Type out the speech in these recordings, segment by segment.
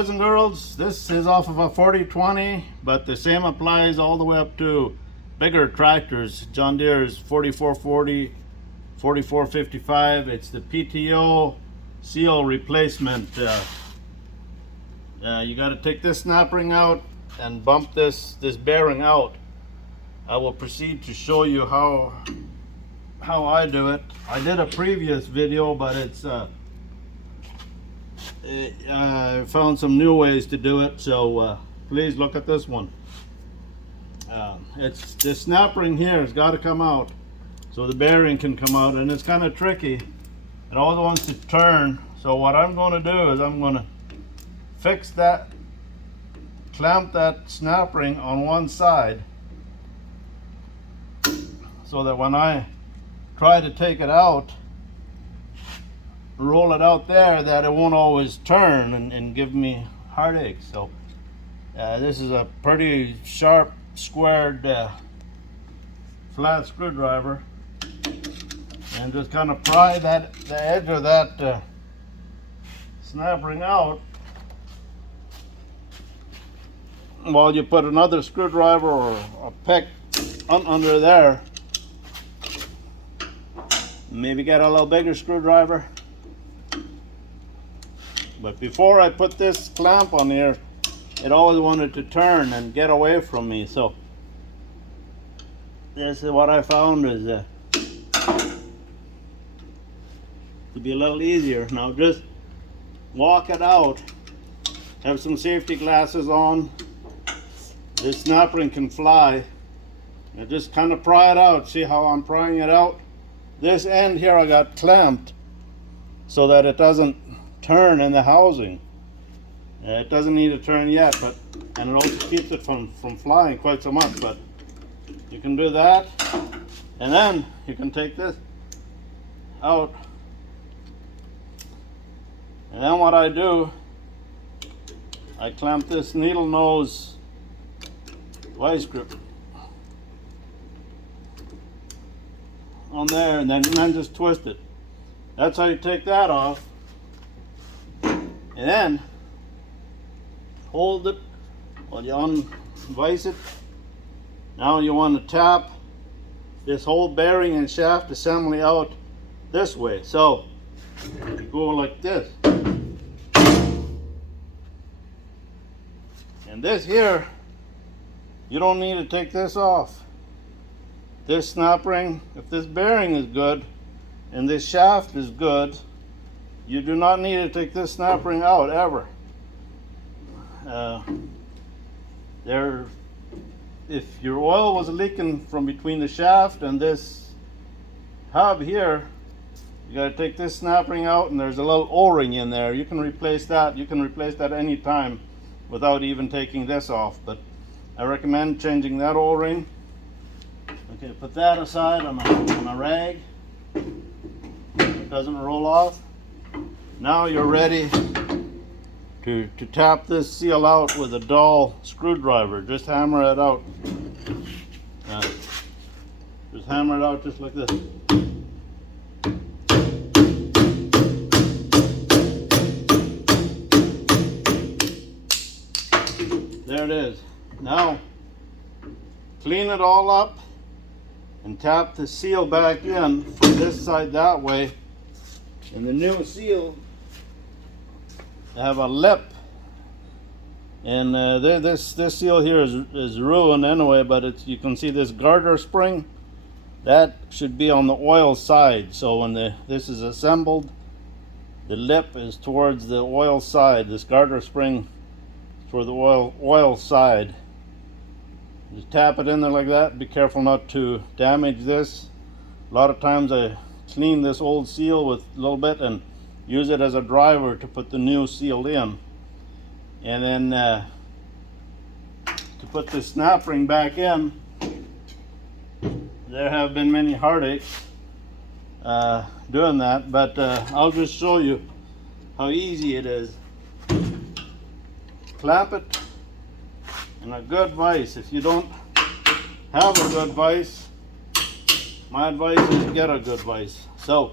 Boys and girls, this is off of a 4020, but the same applies all the way up to bigger tractors. John Deere's 4440, 4455. It's the PTO seal replacement. You got to take this snap ring out and bump this bearing out. I will proceed to show you how I do it. I did a previous video, but I found some new ways to do it, so please look at this one. It's this snap ring here has got to come out so the bearing can come out, and it's kind of tricky. It always wants to turn. So what I'm going to do is I'm going to fix that, clamp that snap ring on one side so that when I try to take it out, roll it out there, that it won't always turn and give me heartache. So this is a pretty sharp squared flat screwdriver, and just kind of pry the edge of that snap ring out while you put another screwdriver or a peck under there. Maybe get a little bigger screwdriver. But before I put this clamp on here, it always wanted to turn and get away from me. So this is what I found is to be a little easier. Now just walk it out. Have some safety glasses on. This snap ring can fly. And just kind of pry it out. See how I'm prying it out? This end here I got clamped so that it doesn't turn in the housing. It doesn't need to turn yet, and it also keeps it from flying quite so much. But you can do that, and then you can take this out. And then what I do, I clamp this needle nose vice grip on there, and then just twist it. That's how you take that off. And then hold it while you unvise it. Now you want to tap this whole bearing and shaft assembly out this way. So you go like this. And this here, you don't need to take this off. This snap ring, if this bearing is good and this shaft is good, you do not need to take this snap ring out ever. If your oil was leaking from between the shaft and this hub here, you got to take this snap ring out, and there's a little O-ring in there. You can replace that. You can replace that any time without even taking this off. But I recommend changing that O-ring. Okay, put that aside on a rag. It doesn't roll off. Now you're ready to tap this seal out with a dull screwdriver. Just hammer it out. Just hammer it out just like this. There it is. Now clean it all up and tap the seal back in from this side that way. And the new seal, I have a lip, and this seal here is ruined anyway, but you can see this garter spring that should be on the oil side. So when this is assembled, the lip is towards the oil side. This garter spring is for the oil side. Just tap it in there like that. Be careful not to damage this. A lot of times I clean this old seal with a little bit and use it as a driver to put the new seal in. And then to put the snap ring back in, there have been many heartaches doing that, but I'll just show you how easy it is. Clamp it in a good vise. If you don't have a good vise, my advice is get a good vise. So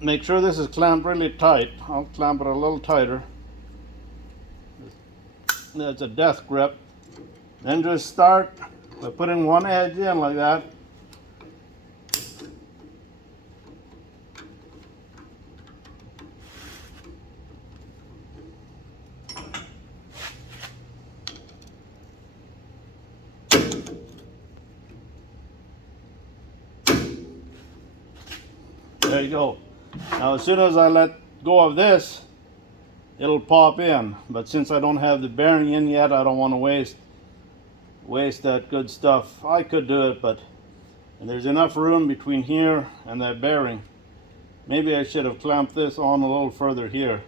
make sure this is clamped really tight. I'll clamp it a little tighter. That's a death grip. Then just start by putting one edge in like that. There you go. Now as soon as I let go of this, it'll pop in. But since I don't have the bearing in yet, I don't want to waste that good stuff. I could do it, but there's enough room between here and that bearing. Maybe I should have clamped this on a little further here.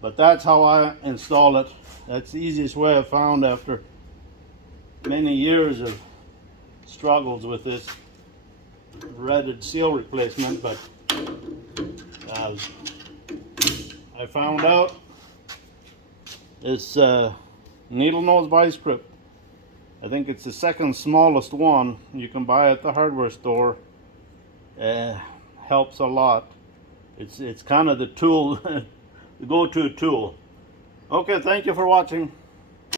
But that's how I install it. That's the easiest way I've found after many years of struggles with this threaded seal replacement. But I found out this needle nose vice grip, I think it's the second smallest one you can buy at the hardware store, helps a lot. It's kind of the tool, the go-to tool. Okay, thank you for watching.